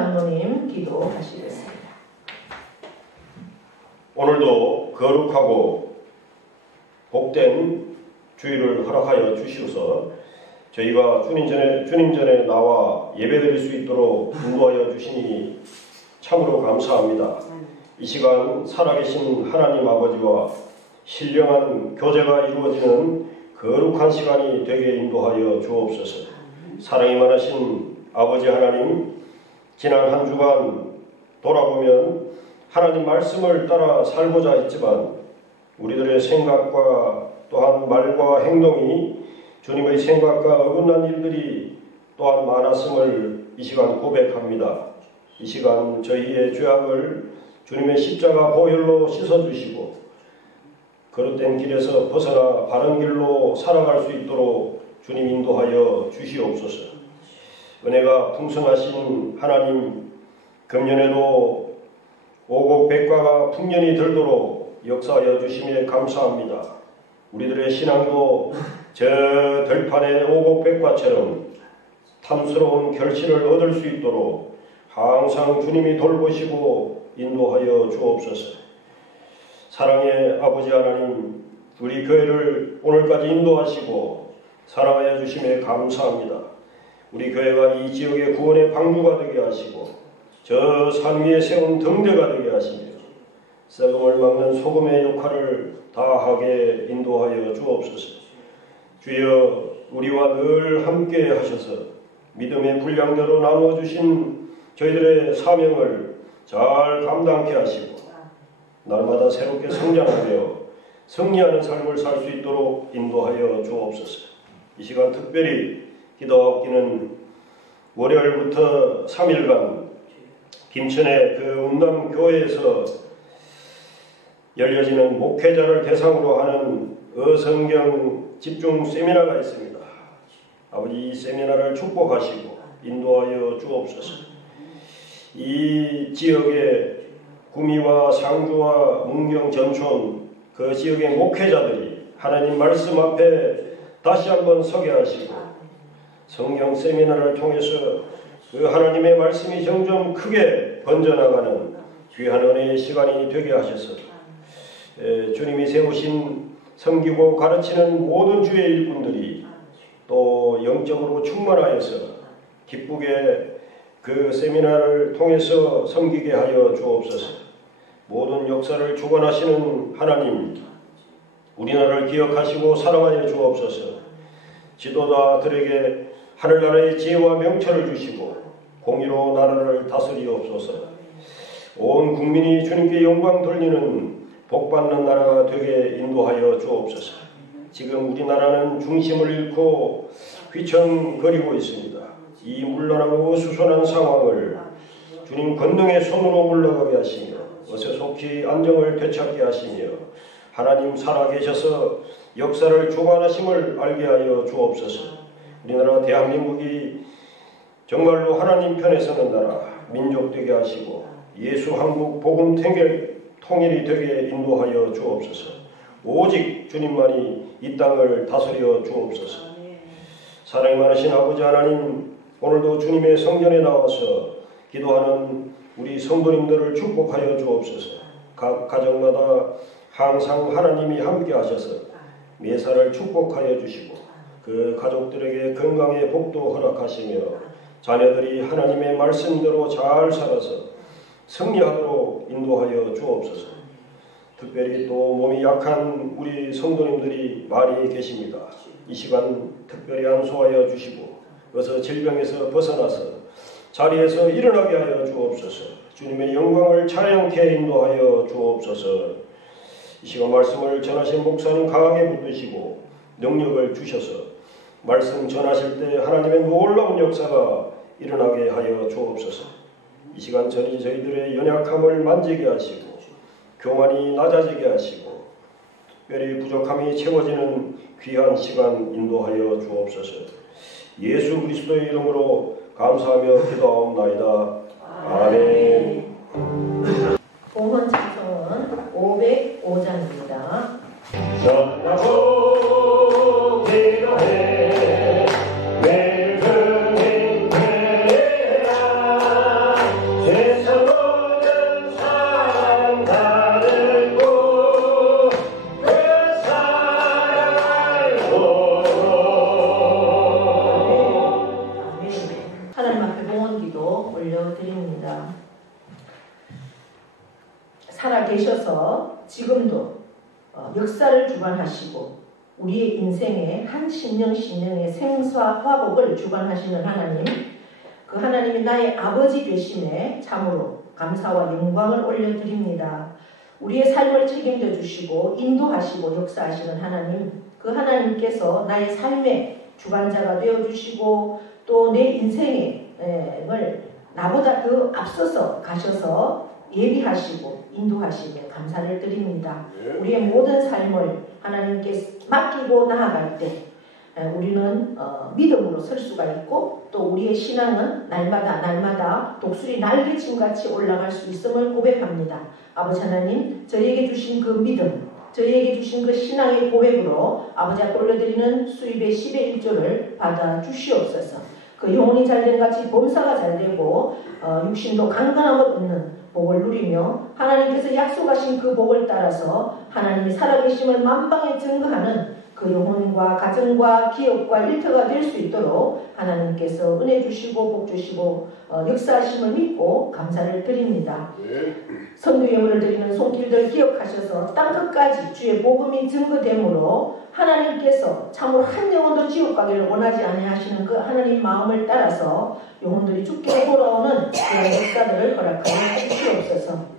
장로님 기도하시겠습니다. 오늘도 거룩하고 복된 주일을 허락하여 주시옵소서. 저희가 주님 전에 나와 예배드릴 수 있도록 인도하여 주시니 참으로 감사합니다. 이 시간 살아계신 하나님 아버지와 신령한 교제가 이루어지는 거룩한 시간이 되게 인도하여 주옵소서. 사랑이 많으신 아버지 하나님, 지난 한 주간 돌아보면 하나님 말씀을 따라 살고자 했지만 우리들의 생각과 또한 말과 행동이 주님의 생각과 어긋난 일들이 또한 많았음을 이 시간 고백합니다. 이 시간 저희의 죄악을 주님의 십자가 보혈로 씻어주시고 거룩된 길에서 벗어나 바른 길로 살아갈 수 있도록 주님 인도하여 주시옵소서. 은혜가 풍성하신 하나님, 금년에도 오곡백과가 풍년이 들도록 역사하여 주심에 감사합니다. 우리들의 신앙도 저 들판의 오곡백과처럼 탐스러운 결실을 얻을 수 있도록 항상 주님이 돌보시고 인도하여 주옵소서. 사랑의 아버지 하나님, 우리 교회를 오늘까지 인도하시고 사랑하여 주심에 감사합니다. 우리 교회가 이 지역의 구원의 방주가 되게 하시고 저 산 위에 세운 등대가 되게 하시며 썩음을 막는 소금의 역할을 다하게 인도하여 주옵소서. 주여, 우리와 늘 함께 하셔서 믿음의 분량대로 나누어 주신 저희들의 사명을 잘 감당케 하시고 날마다 새롭게 성장하며 승리하는 삶을 살 수 있도록 인도하여 주옵소서. 이 시간 특별히 기도하옵기는 월요일부터 3일간 김천의 그 운남교회에서 열려지는 목회자를 대상으로 하는 어성경 집중 세미나가 있습니다. 아버지, 이 세미나를 축복하시고 인도하여 주옵소서. 이 지역의 구미와 상주와 문경, 전촌 그 지역의 목회자들이 하나님 말씀 앞에 다시 한번 서게 하시고 성경 세미나를 통해서 그 하나님의 말씀이 점점 크게 번져나가는 귀한 은혜의 시간이 되게 하셔서 주님이 세우신 섬기고 가르치는 모든 주의 일꾼들이 또 영적으로 충만하여서 기쁘게 그 세미나를 통해서 섬기게 하여 주옵소서. 모든 역사를 주관하시는 하나님, 우리나라를 기억하시고 사랑하여 주옵소서. 지도자들에게 하늘나라의 지혜와 명철을 주시고 공의로 나라를 다스리옵소서. 온 국민이 주님께 영광 돌리는 복받는 나라가 되게 인도하여 주옵소서. 지금 우리나라는 중심을 잃고 휘청거리고 있습니다. 이 물러나고 어수선한 상황을 주님 권능의 손으로 물러가게 하시며 어서 속히 안정을 되찾게 하시며 하나님 살아계셔서 역사를 주관하심을 알게 하여 주옵소서. 우리나라 대한민국이 정말로 하나님 편에 서는 나라, 민족 되게 하시고 예수 한국 복음 통일이 되게 인도하여 주옵소서. 오직 주님만이 이 땅을 다스려 주옵소서. 사랑이 많으신 아버지 하나님, 오늘도 주님의 성전에 나와서 기도하는 우리 성도님들을 축복하여 주옵소서. 각 가정마다 항상 하나님이 함께 하셔서 매사를 축복하여 주시고 그 가족들에게 건강의 복도 허락하시며 자녀들이 하나님의 말씀대로 잘 살아서 승리하도록 인도하여 주옵소서. 특별히 또 몸이 약한 우리 성도님들이 많이 계십니다. 이 시간 특별히 안수하여 주시고 어서 질병에서 벗어나서 자리에서 일어나게 하여 주옵소서. 주님의 영광을 찬양케 인도하여 주옵소서. 이 시간 말씀을 전하신 목사님 강하게 붙드시고 능력을 주셔서 말씀 전하실 때 하나님의 놀라운 역사가 일어나게 하여 주옵소서. 이 시간 저희들의 연약함을 만지게 하시고 교만이 낮아지게 하시고 특별히 부족함이 채워지는 귀한 시간 인도하여 주옵소서. 예수 그리스도의 이름으로 감사하며 기도하옵나이다. 아멘. 봉헌 찬송은 505장입니다. 전하고 기도해 매일 금인 되라 드립니다. 살아계셔서 지금도 역사를 주관하시고 우리의 인생의 한 심령의 생사 화복을 주관하시는 하나님, 그 하나님이 나의 아버지 되심에 참으로 감사와 영광을 올려드립니다. 우리의 삶을 책임져 주시고 인도하시고 역사하시는 하나님, 그 하나님께서 나의 삶의 주관자가 되어주시고 또 내 인생을 나보다 더 앞서서 가셔서 예비하시고 인도하시며 감사를 드립니다. 우리의 모든 삶을 하나님께 맡기고 나아갈 때 우리는 믿음으로 설 수가 있고 또 우리의 신앙은 날마다 독수리 날개침같이 올라갈 수 있음을 고백합니다. 아버지 하나님, 저희에게 주신 그 믿음, 저희에게 주신 그 신앙의 고백으로 아버지 앞에 올려드리는 수입의 10의 1조를 받아 주시옵소서. 그 영혼이 잘된 같이 범사가 잘되고 육신도 강건함을 얻는 복을 누리며 하나님께서 약속하신 그 복을 따라서 하나님이 살아계심을 만방에 증거하는 그 영혼과 가정과 기업과 일터가 될 수 있도록 하나님께서 은혜 주시고 복 주시고 역사하심을 믿고 감사를 드립니다. 선교 예물을 드리는 손길들 기억하셔서 땅끝까지 주의 복음이 증거되므로 하나님께서 참으로 한 영혼도 지옥 가기를 원하지 아니하시는 그 하나님 마음을 따라서 영혼들이 죽게 돌아오는 그런 역사들을 허락하여 주시옵소서.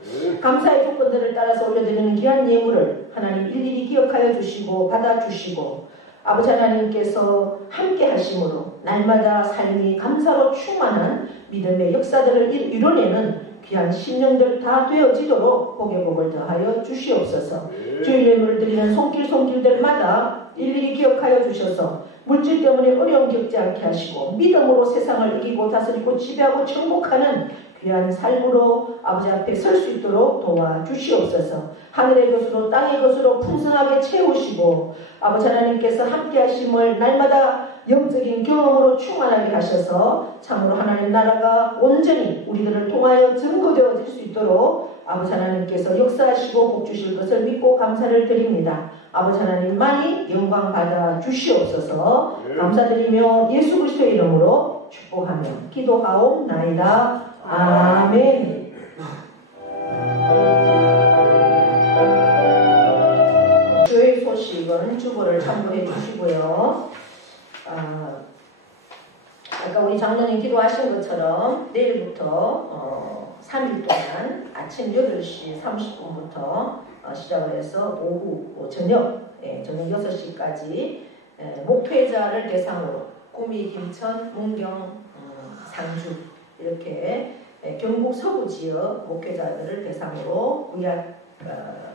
감사의 조건들을 따라서 올려드리는 귀한 예물을 하나님 일일이 기억하여 주시고 받아주시고 아버지 하나님께서 함께 하심으로 날마다 삶이 감사로 충만한 믿음의 역사들을 이뤄내는 귀한 심령들 다 되어지도록 복의 복을 더하여 주시옵소서. 주일 예물을 드리는 손길들마다 일일이 기억하여 주셔서 물질 때문에 어려움 겪지 않게 하시고 믿음으로 세상을 이기고 다스리고 지배하고 정복하는 귀한 삶으로 아버지 앞에 설 수 있도록 도와주시옵소서. 하늘의 것으로 땅의 것으로 풍성하게 채우시고 아버지 하나님께서 함께 하심을 날마다 영적인 경험으로 충만하게 하셔서 참으로 하나님 나라가 온전히 우리들을 통하여 증거되어질 수 있도록 아버지 하나님께서 역사하시고 복 주실 것을 믿고 감사를 드립니다. 아버지 하나님 많이 영광 받아 주시옵소서. 감사드리며 예수 그리스도의 이름으로 축복하며 기도하옵나이다. 아멘. 교회 소식은 주보를 참고해 주시고요. 아까 우리 장로님 기도하신 것처럼 내일부터 3일 동안 아침 8시 30분부터 시작을 해서 오후 저녁 6시까지 목회자를 대상으로 구미, 김천, 문경, 상주 이렇게 경북 서부 지역 목회자들을 대상으로 구약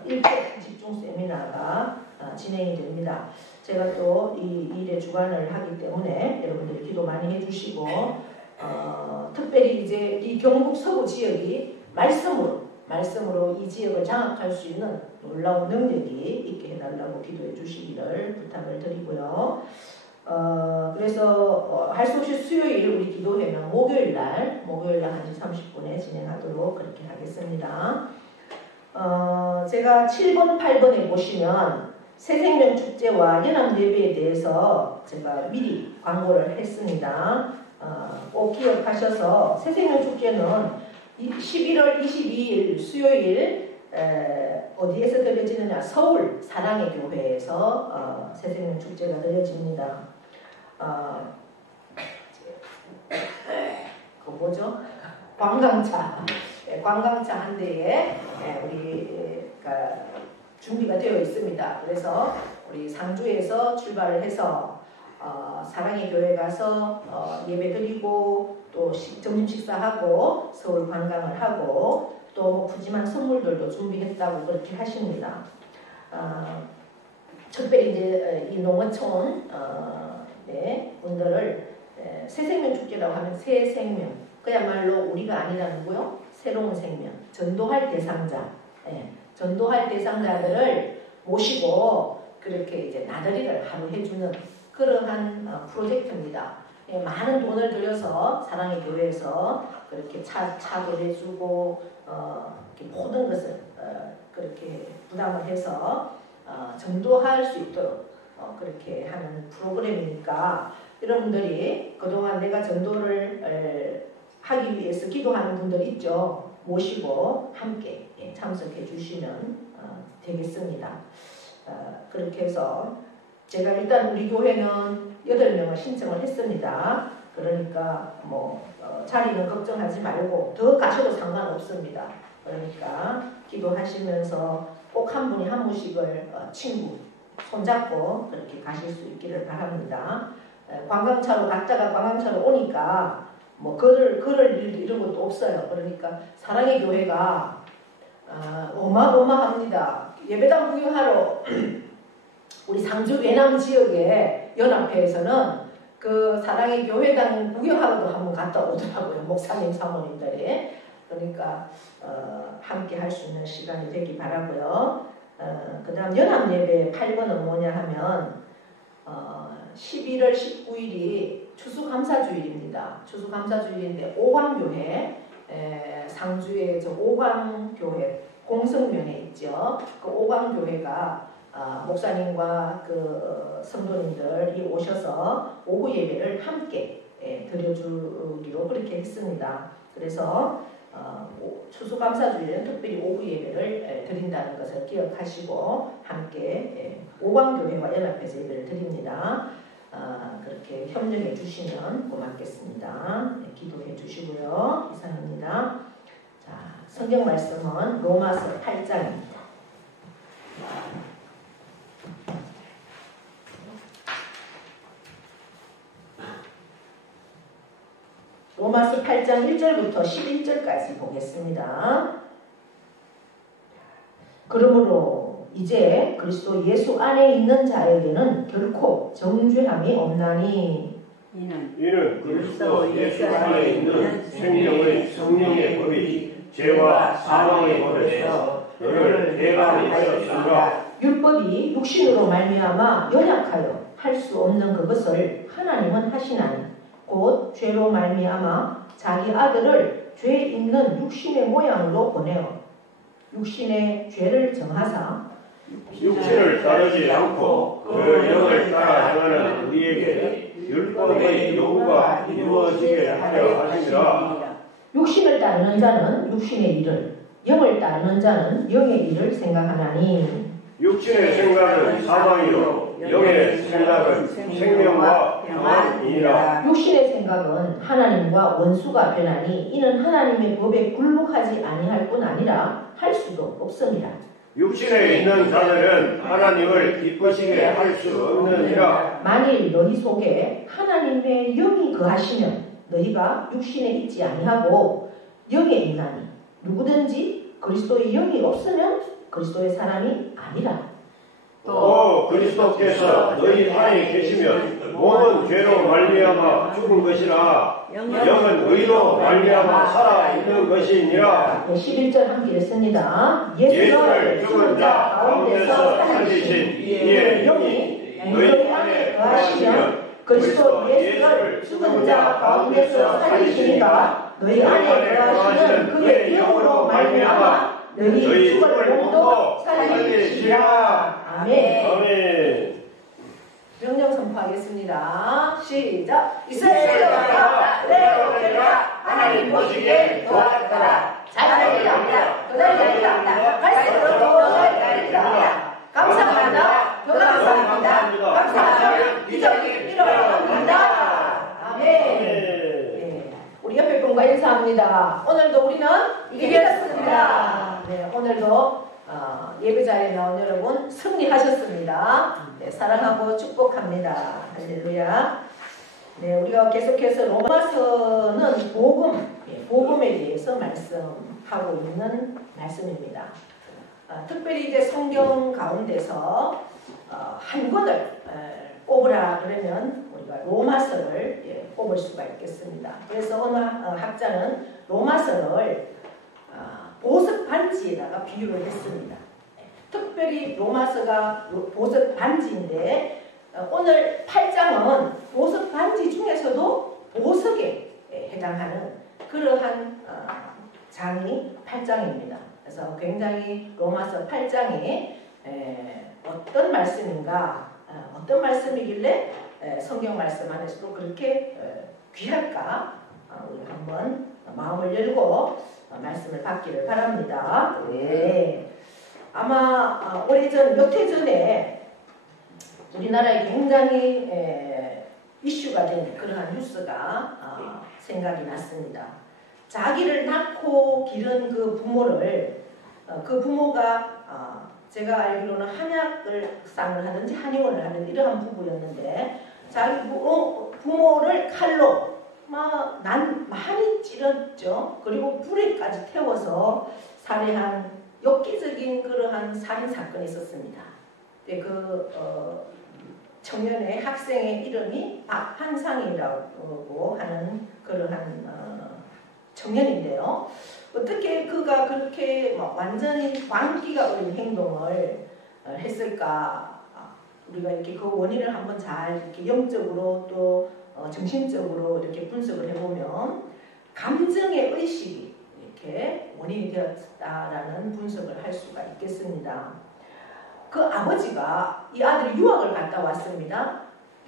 1대 집중 세미나가 진행이 됩니다. 제가 또 이 일에 주관을 하기 때문에 여러분들이 기도 많이 해주시고 특별히 이제 이 경북 서부 지역이 말씀으로 이 지역을 장악할 수 있는 놀라운 능력이 있게 해달라고 기도해 주시기를 부탁을 드리고요. 그래서 할 수 없이 수요일 우리 기도회는 목요일날 1시 30분에 진행하도록 그렇게 하겠습니다. 제가 7번, 8번에 보시면 새생명 축제와 연합 예배에 대해서 제가 미리 광고를 했습니다. 꼭 기억하셔서 새생명 축제는 11월 22일 수요일 어디에서 드려지느냐? 서울 사랑의 교회에서 새생명 축제가 드려집니다. 그 뭐죠? 관광차 한 대에 우리가 준비가 되어 있습니다. 그래서 우리 상주에서 출발을 해서 사랑의 교회 가서 예배 드리고 또 점심 식사하고 서울 관광을 하고 또 푸짐한 선물들도 준비했다고 그렇게 하십니다. 특별히 이제 이 농어촌 분들을 새생명 축제라고 하면 새 생명, 그야말로 우리가 아니라는 거요. 새로운 생명, 전도할 대상자, 전도할 대상자들을 모시고 그렇게 이제 나들이를 하루 해주는 그러한 프로젝트입니다. 많은 돈을 들여서 사랑의 교회에서 그렇게 차도 해주고 모든 것을 그렇게 부담을 해서 전도할 수 있도록 그렇게 하는 프로그램이니까 여러분들이 그동안 내가 전도를 하기 위해서 기도하는 분들 있죠. 모시고 함께 참석해 주시면 되겠습니다. 그렇게 해서 제가 일단 우리 교회는 8명을 신청을 했습니다. 그러니까 자리는 걱정하지 말고 더 가셔도 상관없습니다. 그러니까 기도하시면서 꼭 한 분이 한 분씩을 친구 손잡고 그렇게 가실 수 있기를 바랍니다. 관광차로 갔다가 관광차로 오니까 걸을 일 이런 것도 없어요. 그러니까 사랑의 교회가 어마어마합니다. 예배당 구경하러 우리 상주 외남 지역의 연합회에서는 그 사랑의 교회당 구경하러도 한번 갔다 오더라고요. 목사님 사모님들이. 그러니까 함께 할 수 있는 시간이 되기 바라고요. 그 다음 연합예배 8번은 뭐냐 하면 11월 19일이 추수감사주일입니다. 추수감사주일인데 오광교회 상주의 오광교회 공성면에 있죠. 그 오광교회가 목사님과 그 성도님들이 오셔서 오후 예배를 함께 드려주기로 그렇게 했습니다. 그래서 추수감사주일은 특별히 오후 예배를 드린다는 것을 기억하시고 함께 오광교회와 연합해서 예배를 드립니다. 그렇게 협력해 주시면 고맙겠습니다. 기도해 주시고요. 이상입니다. 자, 성경 말씀은 로마서 8장입니다. 로마서 8장 1절부터 11절까지 보겠습니다. 그러므로 이제 그리스도 예수 안에 있는 자에게는 결코 정죄함이 없나니 이는 그리스도 예수 안에 있는 생명의 성령의 법이 죄와 사망의 법에서 너를 해방하였으므로 율법이 육신으로 말미암아 연약하여 할 수 없는 그것을 하나님은 하시나니 곧 죄로 말미암아 자기 아들을 죄 있는 육신의 모양으로 보내어 육신의 죄를 정하사 육신을 따르지 않고 그 영을 따라 행하는 우리에게 율법의 요구가 이루어지게 하려 하심이라. 육신을 따르는 자는 육신의 일을 영을 따르는 자는 영의 일을 생각하나니 육신의 생각은 사망이요 영의 생각은 생명과 평안이니라. 육신의 생각은 하나님과 원수가 되나니 이는 하나님의 법에 굴복하지 아니할 뿐 아니라 할 수도 없습니다. 육신에 있는 자들은 하나님을 기쁘시게 할 수 없느니라. 만일 너희 속에 하나님의 영이 거하시면 너희가 육신에 있지 아니하고 영에 있나니 누구든지 그리스도의 영이 없으면 그리스도의 사람이 아니라. 또 그리스도께서 너희 안에 계시면 몸은 죄로 말미암아 죽은 것이라 영은 의로 말미암아 살아 있는 것이니라. 11절 함께 읽습니다. 예수를 죽은 자 가운데서 살리신 이의 영이 너희 안에 거하시면 그리스도 예수를 죽은 자 가운데서 살리시니까 너희 안에 거하시는 그의 영으로 말미암아 너희 죽을 몸도 살리시리라. 아멘. 아멘. 명령 선포하겠습니다. 시작. 이스라엘아 내가 하나님 보시기에 도와주라. 잘하리라. 도달리리라. 갈수록 더 잘하리라. 감사합니다. 더 감사합니다. 감사하면 이적이 일어납니다. 아멘. 네. 우리 옆에 분과 인사합니다. 오늘도 우리는 이겼습니다. 네, 오늘도 예배자리에 나온 여러분 승리하셨습니다. 네, 사랑하고 축복합니다. 할렐루야. 네, 우리가 계속해서 로마서는 복음에 대해서 말씀하고 있는 말씀입니다. 특별히 이제 성경 가운데서 한 권을 꼽으라 그러면 우리가 로마서를 꼽을 수가 있겠습니다. 그래서 어느 학자는 로마서를 보석 반지에다가 비유를 했습니다. 특별히 로마서가 보석 반지인데 오늘 8장은 보석 반지 중에서도 보석에 해당하는 그러한 장이 8장입니다. 그래서 굉장히 로마서 8장이 어떤 말씀인가, 어떤 말씀이길래 성경 말씀 안에서도 그렇게 귀할까 우리 한번 마음을 열고 말씀을 받기를 바랍니다. 네. 아마 오래전 몇 해 전에 우리나라에 굉장히 이슈가 된 그러한 뉴스가 생각이 났습니다. 자기를 낳고 기른 그 부모를 그 부모가 제가 알기로는 한약상을 하든지 한의원을 하든지 이러한 부부였는데 자기 부모를 칼로 많이 찌렀죠. 그리고 불에까지 태워서 살해한 엽기적인 그러한 살인 사건이 있었습니다. 청년의 학생의 이름이 박한상이라고 하는 그러한 청년인데요. 어떻게 그가 그렇게 완전히 광기가 어린 행동을 했을까? 우리가 이렇게 그 원인을 한번 잘 이렇게 영적으로 또 정신적으로 이렇게 분석을 해보면 감정의 의식이 이렇게 원인이 되었다라는 분석을 할 수가 있겠습니다. 그 아버지가 이 아들이 유학을 갔다 왔습니다.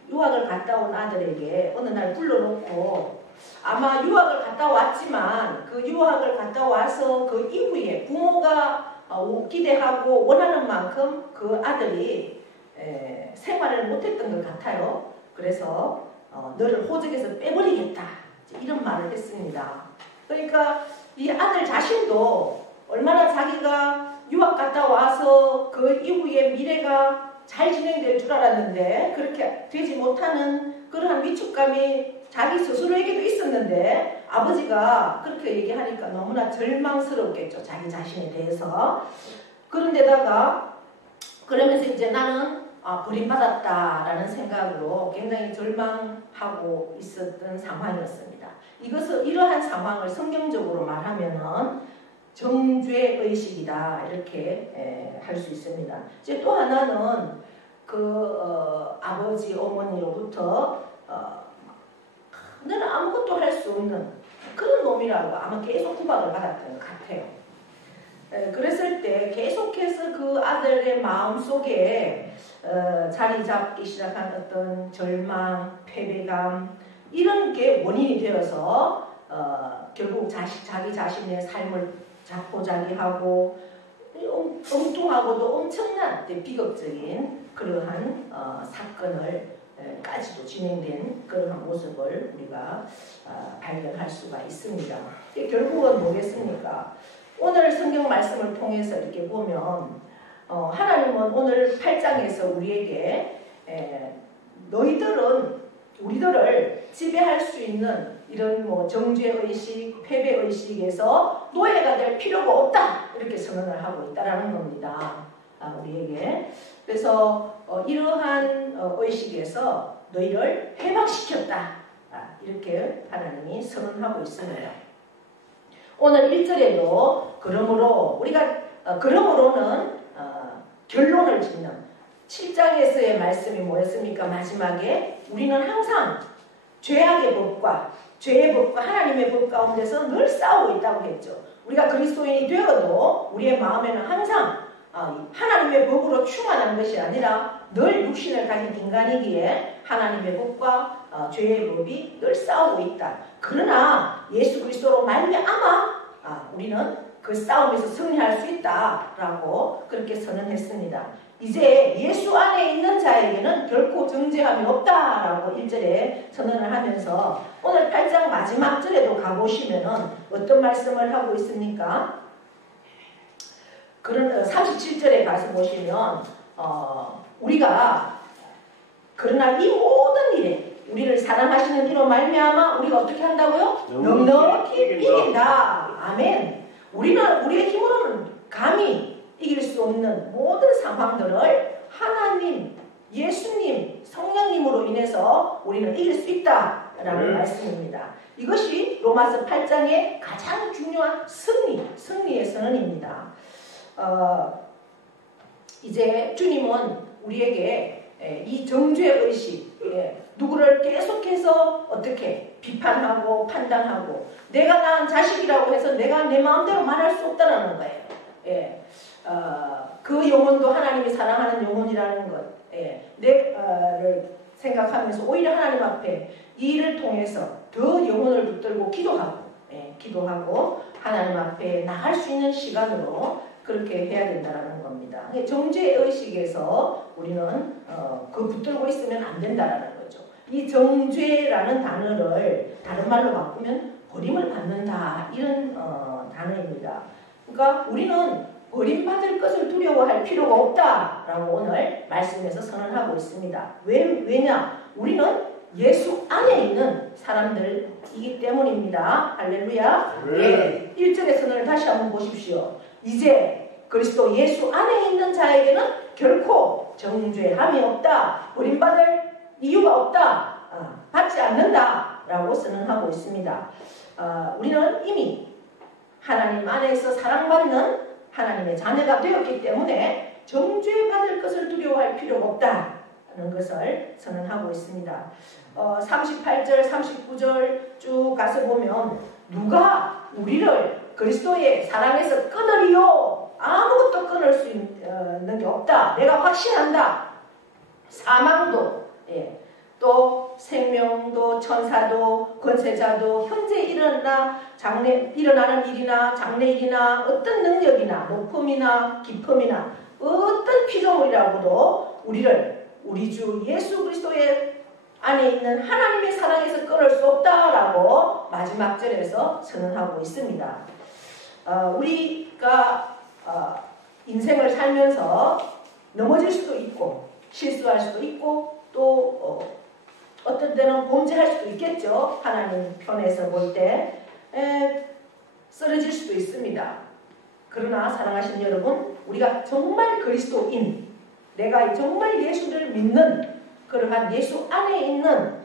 유학을 갔다 온 아들에게 어느 날 불러놓고 아마 유학을 갔다 왔지만 그 유학을 갔다 와서 그 이후에 부모가 기대하고 원하는 만큼 그 아들이 생활을 못했던 것 같아요. 그래서 너를 호적에서 빼버리겠다 이런 말을 했습니다. 그러니까 이 아들 자신도 얼마나 자기가 유학 갔다 와서 그 이후에 미래가 잘 진행될 줄 알았는데 그렇게 되지 못하는 그러한 위축감이 자기 스스로에게도 있었는데 아버지가 그렇게 얘기하니까 너무나 절망스럽겠죠. 자기 자신에 대해서. 그런데다가 그러면서 이제 나는 버림받았다라는 생각으로 굉장히 절망하고 있었던 상황이었습니다. 이러한 상황을 성경적으로 말하면은 정죄의식이다 이렇게 할 수 있습니다. 이제 또 하나는 아버지 어머니로부터 너는 아무것도 할 수 없는 그런 놈이라고 아마 계속 구박을 받았던 것 같아요. 그랬을 때 계속해서 그 아들의 마음속에 자리 잡기 시작한 어떤 절망, 패배감 이런 게 원인이 되어서 결국 자기 자신의 삶을 자포자기하고 엉뚱하고도 엄청난 비극적인 그러한 사건을 까지도 진행된 그러한 모습을 우리가 발견할 수가 있습니다. 결국은 뭐겠습니까? 오늘 성경 말씀을 통해서 이렇게 보면 하나님은 오늘 8장에서 우리에게 우리들을 지배할 수 있는 이런 정죄의식, 패배의식에서 노예가 될 필요가 없다 이렇게 선언을 하고 있다라는 겁니다. 우리에게. 그래서 이러한 의식에서 너희를 해방시켰다 이렇게 하나님이 선언하고 있습니다. 오늘 1절에도 그러므로는 결론을 짓는 7장에서의 말씀이 뭐였습니까? 마지막에 우리는 항상 죄의 법과 하나님의 법 가운데서 늘 싸우고 있다고 했죠. 우리가 그리스도인이 되어도 우리의 마음에는 항상 하나님의 법으로 충만한 것이 아니라 늘 육신을 가진 인간이기에 하나님의 법과 죄의 법이 늘 싸우고 있다. 그러나 예수 그리스도로 말미암아 우리는 그 싸움에서 승리할 수 있다라고 그렇게 선언했습니다. 이제 예수 안에 있는 자에게는 결코 정죄함이 없다라고 1절에 선언을 하면서 오늘 8장 마지막 절에도 가보시면은 어떤 말씀을 하고 있습니까? 그런 37절에 가서 보시면 우리가 그러나 이 모든 일에 우리를 사랑하시는 이로 말미암아 우리가 어떻게 한다고요? 넉넉히 이긴다. 아멘. 우리는 우리의 힘으로는 감히 이길 수 없는 모든 상황들을 하나님, 예수님, 성령님으로 인해서 우리는 이길 수 있다라는 말씀입니다. 이것이 로마서 8장의 가장 중요한 승리의 선언입니다. 이제 주님은 우리에게 이 정죄의식, 누구를 계속해서 어떻게 비판하고 판단하고 내가 낳은 자식이라고 해서 내가 내 마음대로 말할 수 없다는 거예요. 그 영혼도 하나님이 사랑하는 영혼이라는 것, 내를 생각하면서 오히려 하나님 앞에 이 일을 통해서 더 영혼을 붙들고 기도하고 기도하고 하나님 앞에 나갈 수 있는 시간으로 그렇게 해야 된다는 겁니다. 정죄의식에서 우리는 그 붙들고 있으면 안 된다는 거죠. 이 정죄라는 단어를 다른 말로 바꾸면 버림을 받는다, 이런 단어입니다. 그러니까 우리는 버림받을 것을 두려워할 필요가 없다라고 오늘 말씀에서 선언하고 있습니다. 왜냐? 우리는 예수 안에 있는 사람들이기 때문입니다. 할렐루야. 예, 1절의 선언을 다시 한번 보십시오. 이제 그리스도 예수 안에 있는 자에게는 결코 정죄함이 없다, 버림받을 이유가 없다, 받지 않는다 라고 선언하고 있습니다. 우리는 이미 하나님 안에서 사랑받는 하나님의 자녀가 되었기 때문에 정죄받을 것을 두려워할 필요가 없다는 것을 선언하고 있습니다. 38절, 39절 쭉 가서 보면 누가 우리를 그리스도의 사랑에서 끊으리요? 아무것도 끊을 수 있는 게 없다. 내가 확신한다. 사망도, 또 생명도, 천사도, 권세자도, 현재 일어나는 일이나 장래일이나 어떤 능력이나 높음이나 깊음이나 어떤 피조물이라고도 우리 주 예수 그리스도의 안에 있는 하나님의 사랑에서 끊을 수 없다라고 마지막 절에서 선언하고 있습니다. 우리가 인생을 살면서 넘어질 수도 있고 실수할 수도 있고 또 어떤 때는 범죄할 수도 있겠죠. 하나님 편에서 볼 때 쓰러질 수도 있습니다. 그러나 사랑하신 여러분, 우리가 정말 그리스도인, 내가 정말 예수를 믿는 그러한 예수 안에 있는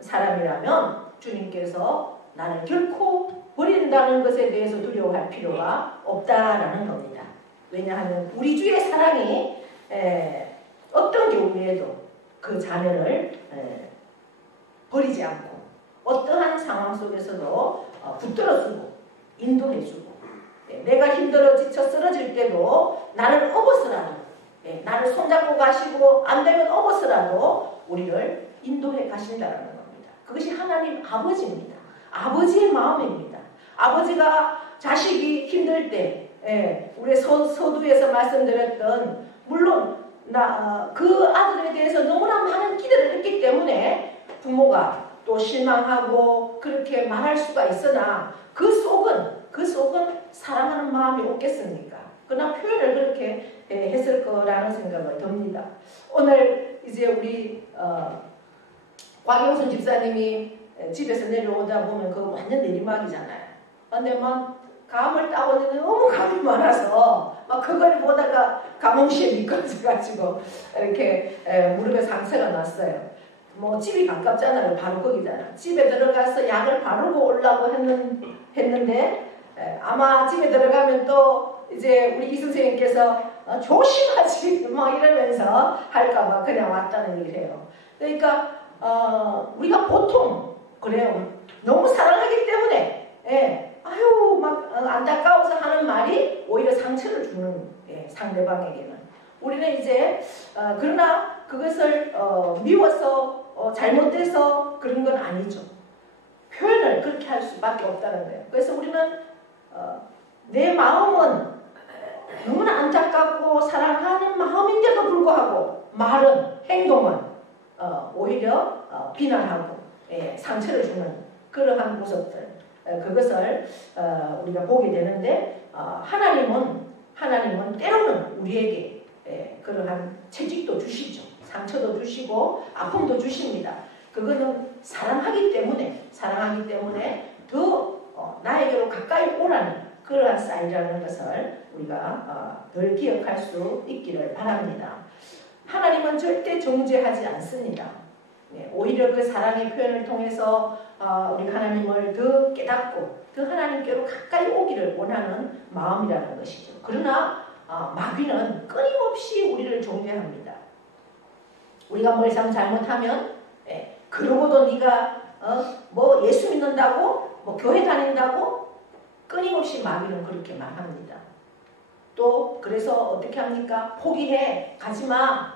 사람이라면 주님께서 나를 결코 버린다는 것에 대해서 두려워할 필요가 없다라는 겁니다. 왜냐하면 우리 주의 사랑이 어떤 경우에도 그 자녀를 버리지 않고 어떠한 상황 속에서도 붙들어주고 인도해주고, 내가 힘들어 지쳐 쓰러질 때도 나를 업어서라도, 나를 손잡고 가시고 안 되면 업어서라도 우리를 인도해 가신다는 겁니다. 그것이 하나님 아버지입니다. 아버지의 마음입니다. 아버지가 자식이 힘들 때, 우리 서두에서 말씀드렸던, 물론 그 아들에 대해서 너무나 많은 기대를 했기 때문에 부모가 또 실망하고 그렇게 말할 수가 있으나 그 속은 사랑하는 마음이 없겠습니까? 그러나 표현을 그렇게 했을 거라는 생각을 듭니다. 오늘 이제 우리 곽영순 집사님이 집에서 내려오다 보면 그거 완전 내리막이잖아요. 근데 막 감을 따고 있는데 너무 감이 많아서 막 그걸 보다가 감홍시에 미끄러져가지고 이렇게 무릎에 상처가 났어요. 뭐 집이 가깝잖아요. 바로 거기잖아요. 집에 들어가서 약을 바르고 오려고 했는데 아마 집에 들어가면 또 이제 우리 이 선생님께서 조심하지 막 이러면서 할까봐 그냥 왔다는 얘기를 해요. 그러니까 우리가 보통 그래요. 너무 사랑하기 때문에 아유 막 안타까워서 하는 말이 오히려 상처를 주는, 상대방에게는. 우리는 이제 그러나 그것을 미워서 잘못돼서 그런 건 아니죠. 표현을 그렇게 할 수밖에 없다는 거예요. 그래서 우리는 내 마음은 너무나 안타깝고 사랑하는 마음인데도 불구하고 말은, 행동은 오히려 비난하고 상처를 주는 그러한 모습들, 그것을 우리가 보게 되는데, 하나님은 때로는 우리에게 그러한 채찍도 주시죠. 상처도 주시고 아픔도 주십니다. 그거는 사랑하기 때문에 더 나에게로 가까이 오라는 그러한 사인이라는 것을 우리가 늘 기억할 수 있기를 바랍니다. 하나님은 절대 정죄하지 않습니다. 오히려 그 사랑의 표현을 통해서 우리 하나님을 더 깨닫고 더 하나님께로 가까이 오기를 원하는 마음이라는 것이죠. 그러나 마귀는 끊임없이 우리를 정죄합니다. 우리가 뭘 잘못하면 그러고도 네가 뭐 예수 믿는다고 뭐 교회 다닌다고 끊임없이 마귀는 그렇게 말합니다. 또 그래서 어떻게 합니까? 포기해, 가지마,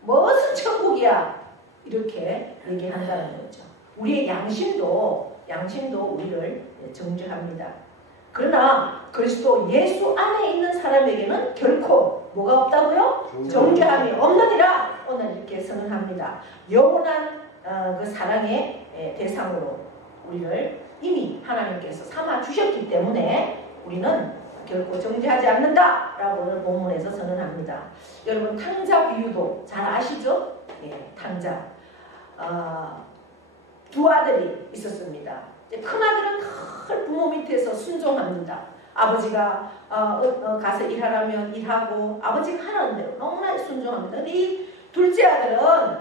무슨 천국이야, 이렇게 얘기한다는 거죠. 우리의 양심도 우리를 정죄합니다. 그러나 그리스도 예수 안에 있는 사람에게는 결코 뭐가 없다고요? 정죄함이 없느니라. 오늘 이렇게 선언합니다. 영원한 그 사랑의 대상으로 우리를 이미 하나님께서 삼아 주셨기 때문에 우리는 결코 정죄하지 않는다라고 오늘 본문에서 선언합니다. 여러분 탕자 비유도 잘 아시죠? 예, 탕자. 두 아들이 있었습니다. 큰 아들은 늘 부모 밑에서 순종합니다. 아버지가 가서 일하라면 일하고 아버지가 하라는 대로 너무나 순종합니다. 근데 이 둘째 아들은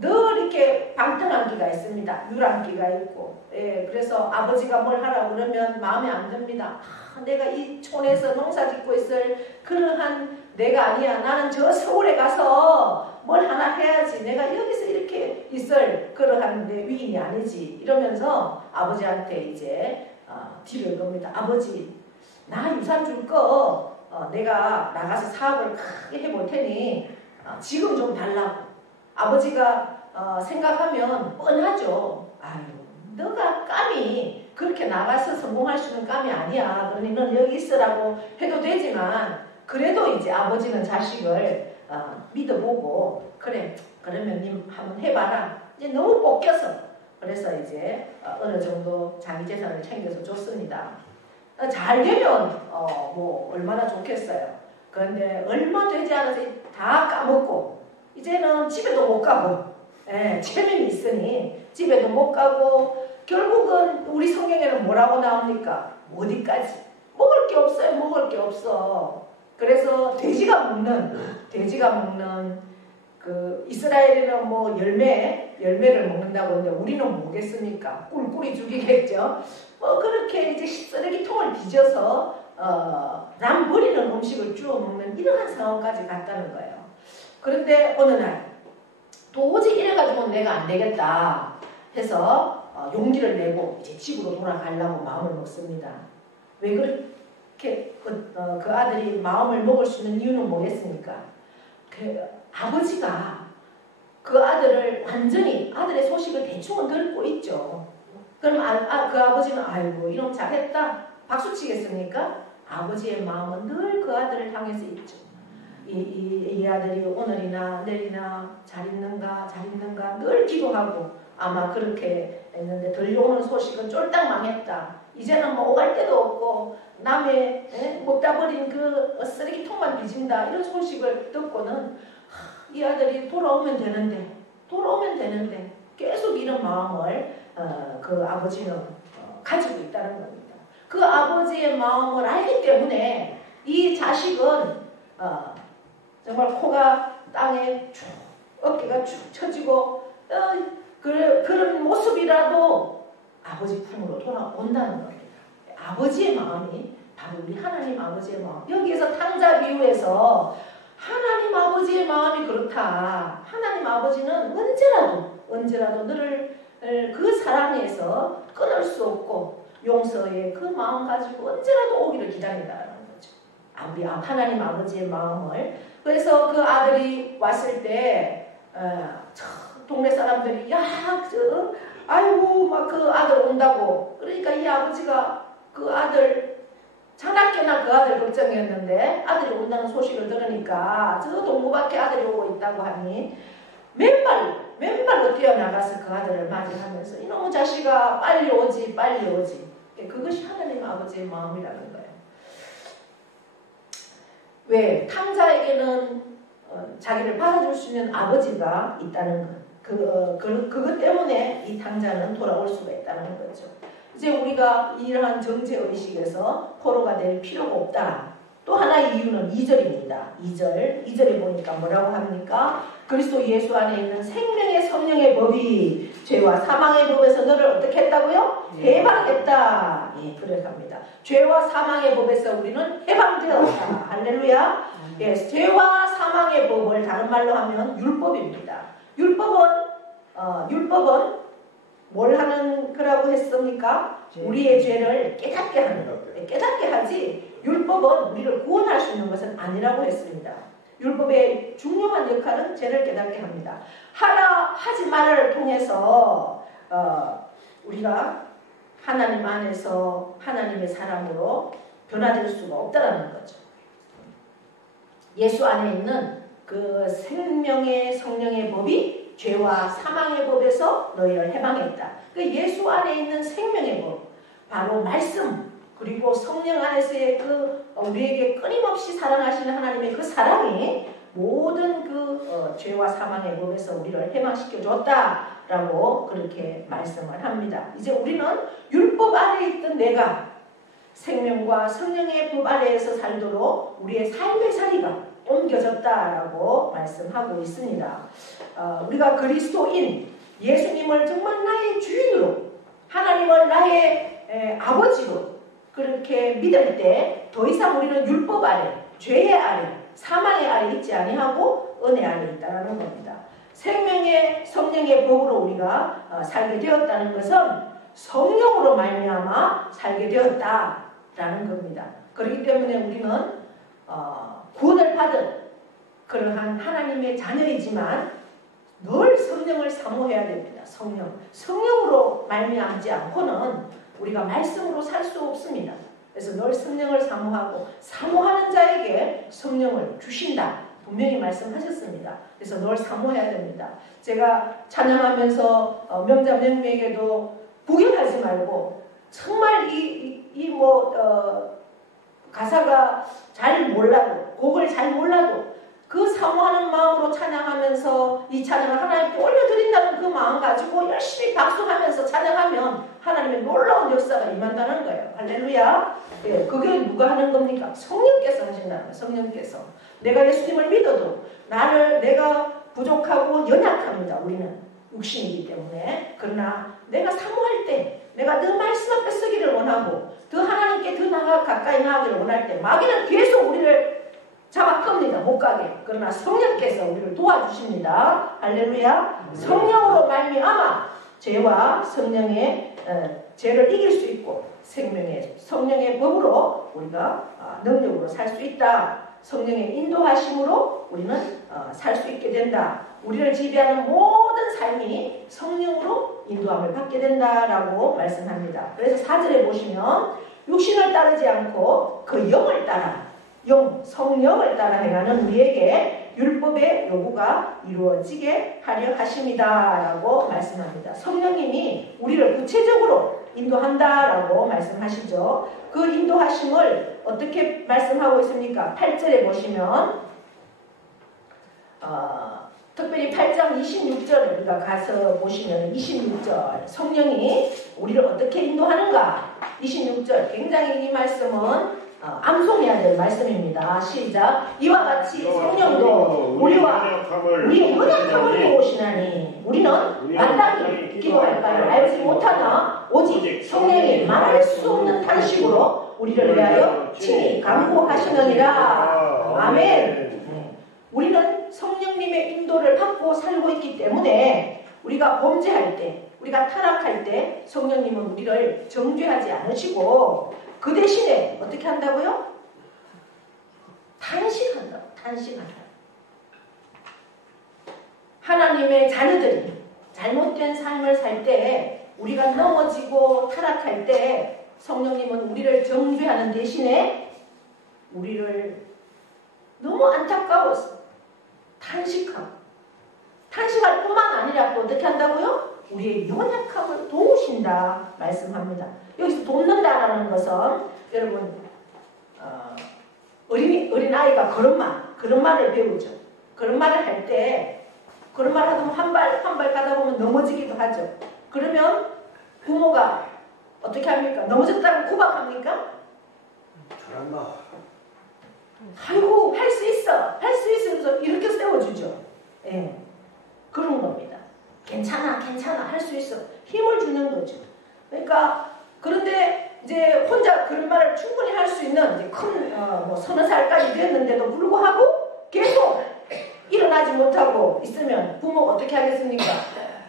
늘 이렇게 방탕한기가 있습니다. 유랑기가 있고, 예, 그래서 아버지가 뭘 하라고 그러면 마음에 안 듭니다. 내가 이 촌에서 농사 짓고 있을 그러한 내가 아니야. 나는 저 서울에 가서 뭘 하나 해야지. 내가 여기서 이렇게 있을 그러한 내 위인이 아니지. 이러면서 아버지한테 이제 뒤를 겁니다. 아버지, 나 유산 줄 거 내가 나가서 사업을 크게 해볼 테니 지금 좀 달라고. 아버지가 생각하면 뻔하죠. 아유, 너가 감히 그렇게 나가서 성공할 수 있는 감이 아니야. 그러니 넌 여기 있으라고 해도 되지만 그래도 이제 아버지는 자식을 믿어보고 그래 그러면 님 한번 해봐라. 이제 너무 볶여서 그래서 이제 어느 정도 자기 재산을 챙겨서 줬습니다. 잘 되면 뭐 얼마나 좋겠어요. 그런데 얼마 되지 않아서 다 까먹고 이제는 집에도 못 가고, 예, 체면이 있으니 집에도 못 가고 결국은 우리 성경에는 뭐라고 나옵니까? 어디까지? 먹을 게 없어요. 먹을 게 없어. 그래서 돼지가 먹는 그 이스라엘에는 뭐 열매를 먹는다고 하는데 우리는 뭐겠습니까? 꿀꿀이 죽이겠죠. 뭐 그렇게 이제 쓰레기통을 뒤져서 남 버리는 음식을 주워 먹는 이러한 상황까지 갔다는 거예요. 그런데 어느 날 도저히 이래가지고는 내가 안 되겠다 해서 용기를 내고 이제 집으로 돌아가려고 마음을 먹습니다. 왜 그렇게 그 아들이 마음을 먹을 수 있는 이유는 뭐겠습니까? 그 아버지가 그 아들을 완전히 아들의 소식을 대충은 듣고 있죠. 그럼 그 아버지는 아이고 이놈 잘했다 박수 치겠습니까? 아버지의 마음은 늘 그 아들을 향해서 있죠. 이 아들이 오늘이나 내일이나 잘 있는가 늘 기도하고 아마 그렇게 했는데 들려오는 소식은 쫄딱 망했다. 이제는 뭐 오갈 데도 없고 남의 먹다 버린 그 쓰레기통만 뒤진다. 이런 소식을 듣고는 이 아들이 돌아오면 되는데 계속 이런 마음을 그 아버지는 가지고 있다는 겁니다. 그 아버지의 마음을 알기 때문에 이 자식은 정말 코가 땅에 쭉 어깨가 쭉 처지고 그런 모습이라도 아버지 품으로 돌아온다는 겁니다. 아버지의 마음이 바로 우리 하나님 아버지의 마음. 여기에서 탕자 비유에서 하나님 아버지의 마음이 그렇다. 하나님 아버지는 언제라도 너를 그 사랑에서 끊을 수 없고 용서의 그 마음 가지고 언제라도 오기를 기다린다는 거죠. 하나님 아버지의 마음을. 그래서 그 아들이 왔을 때 동네 사람들이 아이고 막 그 아들 온다고. 그러니까 이 아버지가 그 아들 자나깨나 그 아들 걱정이었는데 아들이 온다는 소식을 들으니까 저 동무밖에 아들이 오고 있다고 하니 맨발로 뛰어나가서 그 아들을 맞이하면서 이놈의 자식아 빨리 오지. 그것이 하나님 아버지의 마음이라는 거예요. 왜? 탕자에게는 자기를 받아줄 수 있는 아버지가 있다는 것. 그것 때문에 이 탕자는 돌아올 수가 있다는 거죠. 이제 우리가 이러한 정죄의식에서 포로가 될 필요가 없다. 또 하나의 이유는 2절입니다. 2절에 보니까 뭐라고 합니까? 그리스도 예수 안에 있는 생명의 성령의 법이 죄와 사망의 법에서 너를 어떻게 했다고요? 해방했다. 예, 그렇게 합니다. 죄와 사망의 법에서 우리는 해방되었다. 할렐루야. 예, 죄와 사망의 법을 다른 말로 하면 율법입니다. 율법은 뭘 하는 거라고 했습니까? 우리의 죄를 깨닫게 하지 율법은 우리를 구원할 수 있는 것은 아니라고 했습니다. 율법의 중요한 역할은 죄를 깨닫게 합니다. 하라 하지 말을 통해서 우리가 하나님 안에서 하나님의 사람으로 변화될 수가 없다라는 거죠. 예수 안에 있는 그 생명의 성령의 법이 죄와 사망의 법에서 너희를 해방했다. 그 예수 안에 있는 생명의 법, 바로 말씀, 그리고 성령 안에서의 그 우리에게 끊임없이 사랑하시는 하나님의 그 사랑이 모든 그 죄와 사망의 법에서 우리를 해방시켜 줬다라고 그렇게 말씀을 합니다. 이제 우리는 율법 안에 있던 내가 생명과 성령의 법 아래에서 살도록 우리의 삶의 자리가 옮겨졌다라고 말씀하고 있습니다. 우리가 그리스도인 예수님을 정말 나의 주인으로, 하나님을 나의 아버지로 그렇게 믿을 때 더 이상 우리는 율법 아래, 죄의 아래, 사망의 아래 있지 아니하고 은혜 아래 있다는 겁니다. 생명의 성령의 법으로 우리가 살게 되었다는 것은 성령으로 말미암아 살게 되었다라는 겁니다. 그렇기 때문에 우리는 구원을 받은 그러한 하나님의 자녀이지만 늘 성령을 사모해야 됩니다. 성령으로 말미암지 않고는 우리가 말씀으로 살 수 없습니다. 그래서 늘 성령을 사모하고 사모하는 자에게 성령을 주신다. 분명히 말씀하셨습니다. 그래서 늘 사모해야 됩니다. 제가 찬양하면서 명자 명미에게도 구경하지 말고 정말 가사가 잘 몰라도, 곡을 잘 몰라도 그 사모하는 마음으로 찬양하면서 이 찬양을 하나님께 올려드린다는 그 마음 가지고 열심히 박수하면서 찬양하면 하나님의 놀라운 역사가 임한다는 거예요. 할렐루야. 예, 그게 누가 하는 겁니까? 성령께서 하신다는 거예요. 성령께서. 내가 예수님을 믿어도 내가 부족하고 연약합니다. 우리는 육신이기 때문에. 그러나 내가 사모할 때, 내가 너 말씀 앞에 서기를 원하고 더 하나님께 더 가까이 나가기를 원할 때 마귀는 계속 우리를 잡아끕니다. 못 가게. 그러나 성령께서 우리를 도와주십니다. 할렐루야. 성령으로 말미암아 죄와 성령의 죄를 이길 수 있고 생명의 성령의 법으로 우리가 능력으로 살 수 있다. 성령의 인도하심으로 우리는 살 수 있게 된다. 우리를 지배하는 모든 삶이 성령으로 인도함을 받게 된다라고 말씀합니다. 그래서 4절에 보시면 육신을 따르지 않고 그 영을 따라, 성령을 따라 행하는 우리에게 율법의 요구가 이루어지게 하려 하심이다라고 말씀합니다. 성령님이 우리를 구체적으로 인도한다라고 말씀하시죠. 그 인도하심을 어떻게 말씀하고 있습니까? 8절에 보시면 특별히 8장 26절 우리가 가서 보시면 26절 성령이 우리를 어떻게 인도하는가? 26절 굉장히 이 말씀은 암송해야 될 말씀입니다. 시작. 이와 같이 성령도 우리의 연약함을 도우시나니 우리는 마땅히 기도할 바를 알지 못하나 오직 성령이 말할 수 없는 탄식으로 우리를 위하여 친히 간구하시느니라. 아멘. 우리는 성령님의 인도를 받고 살고 있기 때문에 우리가 범죄할 때, 우리가 타락할 때 성령님은 우리를 정죄하지 않으시고 그 대신에 어떻게 한다고요? 탄식한다. 하나님의 자녀들이 잘못된 삶을 살 때, 우리가 넘어지고 타락할 때 성령님은 우리를 정죄하는 대신에 우리를 너무 안타까워서 탄식할 뿐만 아니라 또 어떻게 한다고요? 우리의 연약함을 도우신다 말씀합니다. 여기서 돕는다라는 것은 여러분 어린아이가 걸음마를 배우죠. 걸음마를 할 때 걸음마를 하다 보면 한 발 가다 보면 넘어지기도 하죠. 그러면 부모가 어떻게 합니까? 넘어졌다고 구박합니까? 잘한다. 아이고 할 수 있어 그래서 이렇게 세워주죠. 예, 그런 겁니다. 괜찮아 할 수 있어 힘을 주는 거죠. 그러니까 그런데 이제 혼자 그런 말을 충분히 할 수 있는 이제 큰 서너 살까지 되었는데도 불구하고 계속 일어나지 못하고 있으면 부모가 어떻게 하겠습니까?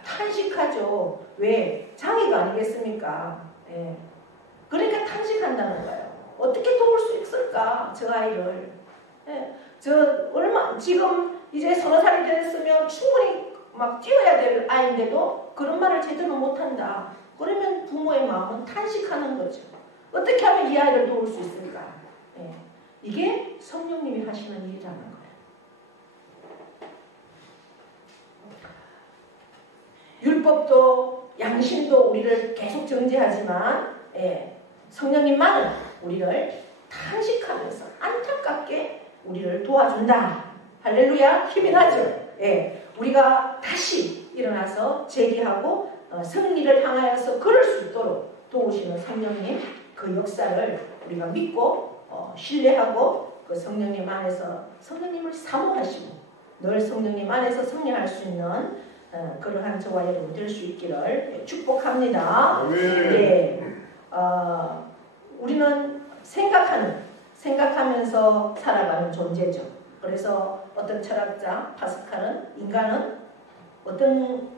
탄식하죠. 왜? 장애가 아니겠습니까? 예. 그러니까 탄식한다는 거예요. 어떻게 도울 수 있을까? 저 아이를. 예. 지금 이제 서너 살이 됐으면 충분히 막 뛰어야 될 아이인데도 그런 말을 제대로 못한다. 그러면 부모의 마음은 탄식하는 거죠. 어떻게 하면 이 아이를 도울 수 있을까? 예. 이게 성령님이 하시는 일이라는 거예요. 율법도 양심도 우리를 계속 정죄하지만 성령님만은 우리를 탄식하면서 안타깝게 우리를 도와준다. 할렐루야. 힘이 나죠. 우리가 다시 일어나서 재기하고 승리를 향하여서 걸을 수 있도록 도우시는 성령님 그 역사를 우리가 믿고 신뢰하고 그 성령님 안에서 성령님을 사모하시고 늘 성령님 안에서 승리할 수 있는 그러한 저와 여러분 될 수 있기를 축복합니다. 우리는 생각하면서 살아가는 존재죠. 그래서 어떤 철학자 파스칼은 인간은 어떤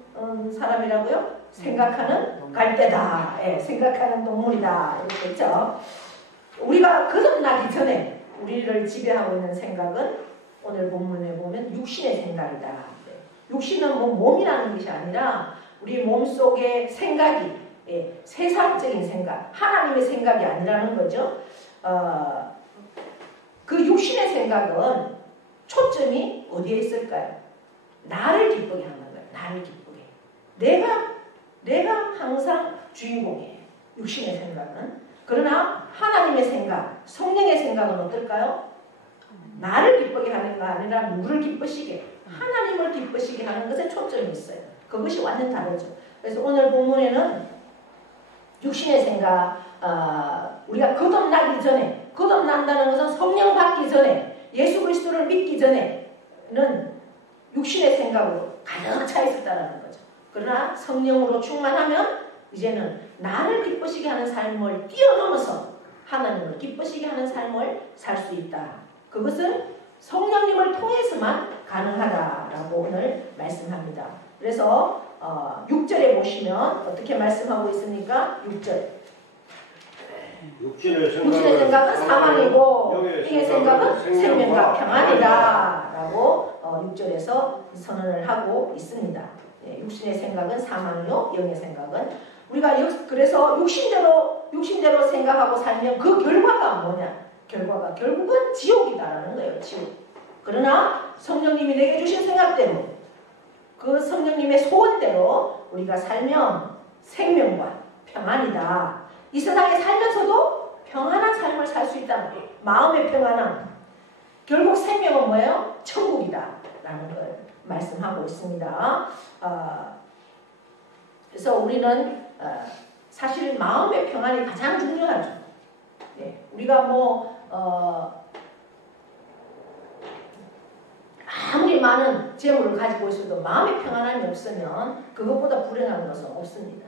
사람이라고요? 생각하는 갈대다. 생각하는 동물이다. 이렇게 했죠. 우리가 거듭나기 전에 우리를 지배하고 있는 생각은 오늘 본문에 보면 육신의 생각이다. 육신은 몸이라는 것이 아니라 우리 몸속의 생각이 세상적인 생각, 하나님의 생각이 아니라는 거죠. 그 육신의 생각은 초점이 어디에 있을까요? 나를 기쁘게 하는 거예요. 나를 기쁘게. 내가 항상 주인공이에요. 육신의 생각은. 그러나 하나님의 생각, 성령의 생각은 어떨까요? 나를 기쁘게 하는 거 아니라 누구를 기쁘시게, 하나님을 기쁘시게 하는 것에 초점이 있어요. 그것이 완전 다르죠. 그래서 오늘 본문에는 육신의 생각, 우리가 거듭나기 전에, 거듭난다는 것은 성령 받기 전에, 예수 그리스도를 믿기 전에는 육신의 생각으로 가득 차 있었다는 거죠. 그러나 성령으로 충만하면 이제는 나를 기쁘시게 하는 삶을 뛰어넘어서 하나님을 기쁘시게 하는 삶을 살 수 있다. 그것은 성령님을 통해서만 가능하다라고 오늘 말씀합니다. 그래서 6절에 보시면 어떻게 말씀하고 있습니까? 6절. 육신의 생각은 사망이고 영의 생각은 생명과 평안이다 라고 6절에서 선언을 하고 있습니다. 육신의 생각은 사망이요 영의 생각은 우리가 그래서 육신대로 생각하고 살면 그 결과가 뭐냐? 결과가 결국은 지옥이다라는 거예요. 지옥. 그러나 성령님이 내게 주신 생각대로 그 성령님의 소원대로 우리가 살면 생명과 평안이다. 이 세상에 살면서도 평안한 삶을 살 수 있다는 거예요. 마음의 평안함. 결국 생명은 뭐예요? 천국이다라는 걸 말씀하고 있습니다. 그래서 우리는 사실 마음의 평안이 가장 중요하죠. 우리가 아무리 많은 재물을 가지고 있어도 마음의 평안함이 없으면 그것보다 불행한 것은 없습니다.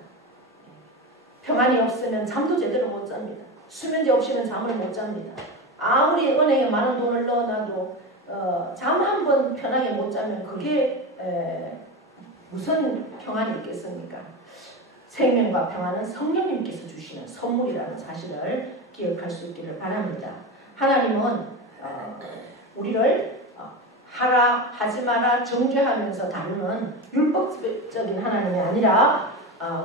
평안이 없으면 잠도 제대로 못 잡니다. 수면제 없이는 잠을 못 잡니다. 아무리 은행에 많은 돈을 넣어놔도 잠 한 번 편하게 못 자면 그게 무슨 평안이 있겠습니까? 생명과 평안은 성령님께서 주시는 선물이라는 사실을 기억할 수 있기를 바랍니다. 하나님은 우리를 하라 하지 마라 정죄하면서 다루는 율법적인 하나님이 아니라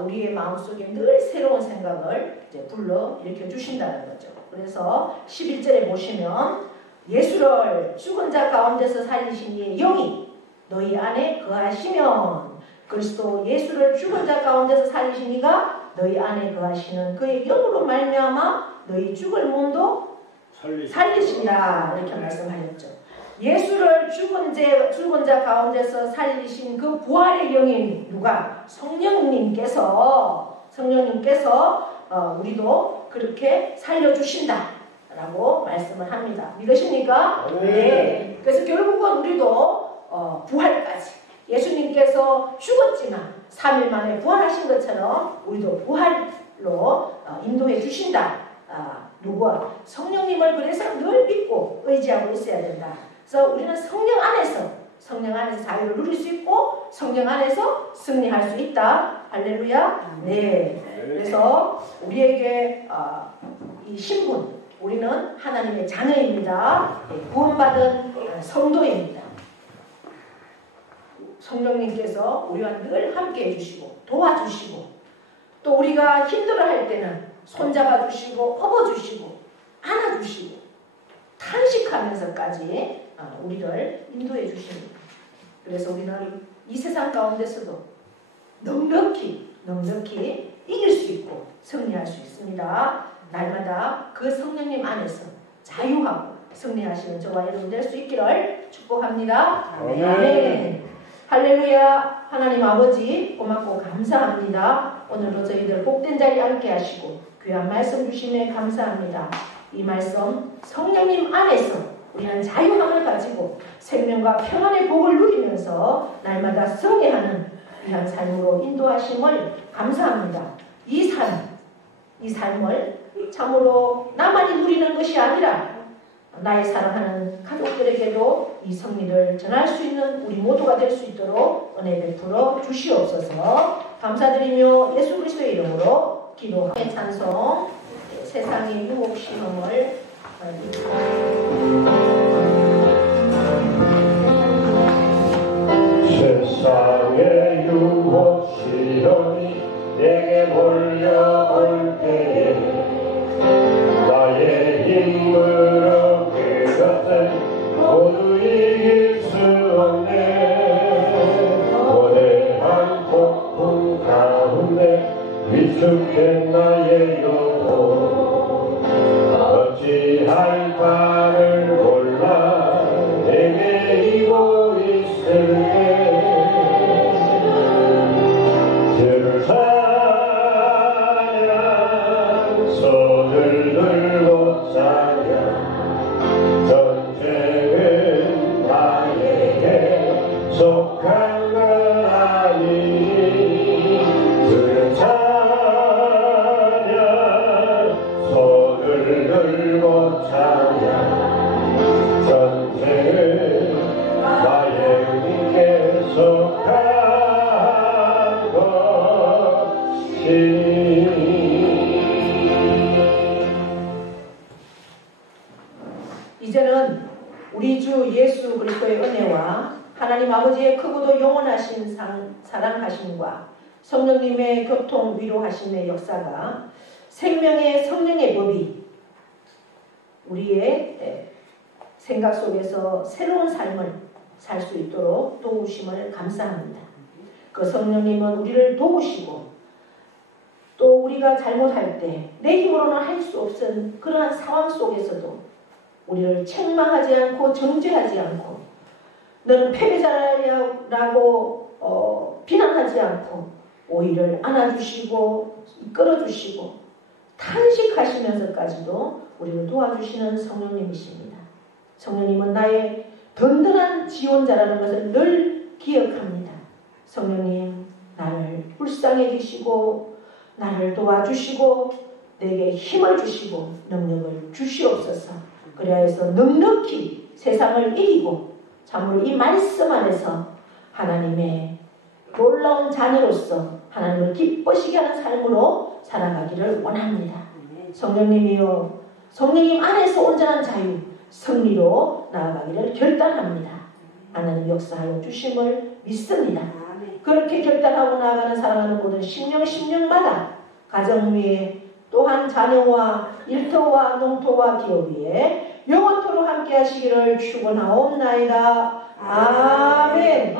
우리의 마음속에 늘 새로운 생각을 이제 불러 일으켜 주신다는 거죠. 그래서 11절에 보시면 예수를 죽은 자 가운데서 살리신 이의 영이 너희 안에 거하시면 그리스도 예수를 죽은 자 가운데서 살리신 이가 너희 안에 거하시는 그의 영으로 말미암아 너희 죽을 몸도 살리시리라 이렇게 말씀하셨죠. 예수를 죽은 자 가운데서 살리신 그 부활의 영인 누가? 성령님께서 우리도 그렇게 살려주신다라고 말씀을 합니다. 믿으십니까? 네. 그래서 결국은 우리도 부활까지 예수님께서 죽었지만 3일 만에 부활하신 것처럼 우리도 부활로 인도해 주신다. 누구와? 성령님을 그래서 늘 믿고 의지하고 있어야 된다. 그래서 우리는 성령 안에서 자유를 누릴 수 있고 성령 안에서 승리할 수 있다. 할렐루야. 네. 그래서 우리에게 이 신분, 우리는 하나님의 자녀입니다. 구원받은 성도입니다. 성령님께서 우리와 늘 함께 해주시고 도와주시고 또 우리가 힘들어할 때는 손잡아주시고 업어주시고 안아주시고 탄식하면서까지 우리를 인도해 주십니다. 그래서 우리는 이 세상 가운데서도 넉넉히 이길 수 있고 승리할 수 있습니다. 날마다 그 성령님 안에서 자유하고 승리하시는 저와 여러분 될 수 있기를 축복합니다. 아멘. 할렐루야. 하나님 아버지 고맙고 감사합니다. 오늘도 저희들 복된 자리에 앉게 하시고 귀한 말씀 주심에 감사합니다. 이 말씀 성령님 안에서 우리는 자유함을 가지고 생명과 평안의 복을 누리면서 날마다 승리하는 귀한 삶으로 인도하심을 감사합니다. 이 삶을 참으로 나만이 누리는 것이 아니라 나의 사랑하는 가족들에게도 이 승리를 전할 수 있는 우리 모두가 될 수 있도록 은혜 베풀어 주시옵소서. 감사드리며 예수 그리스도의 이름으로 기도하며 찬송 세상의 유혹 시험을 세상의 유혹 시험이 내게 몰려올 때에 나의 힘으로 그것을 모두 이길 수 없네. 거대한 폭풍 가운데 위축된 나의 영혼 어찌할 바를 몰라 내게이고 있을 때 주를 찬양 손을 들고 찬양 전쟁은 나에게 속한 건 아니니 주를 찬양 손을 들고 찬양 전쟁은 나에게 속한 이제는 우리 주 예수 그리스도의 은혜와 하나님 아버지의 크고도 영원하신 사랑하심과 성령님의 교통 위로하심의 역사가 생명의 성령의 법이 우리의 생각 속에서 새로운 삶을 살 수 있도록 도우심을 감사합니다. 그 성령님은 우리를 도우시고 또 우리가 잘못할 때 내 힘으로는 할 수 없은 그러한 상황 속에서도 우리를 책망하지 않고 정죄하지 않고 너는 패배자라고 비난하지 않고 오히려 안아주시고 이끌어주시고 탄식하시면서까지도 우리를 도와주시는 성령님이십니다. 성령님은 나의 든든한 지원자라는 것을 늘 기억합니다. 성령님 나를 불쌍히 여기시고 나를 도와주시고 내게 힘을 주시고 능력을 주시옵소서. 그리하여서 넉넉히 세상을 이기고 참으로 이 말씀 안에서 하나님의 놀라운 자녀로서 하나님을 기쁘시게 하는 삶으로 살아가기를 원합니다. 성령님이여 성령님 안에서 온전한 자유 승리로 나아가기를 결단합니다. 하나님 역사하여 주심을 믿습니다. 그렇게 결단하고 나아가는 사랑하는 모든 심령마다 가정 위에 또한 자녀와 일터와 농토와 기업 위에 영원토록 함께 하시기를 축원하옵나이다. 아멘.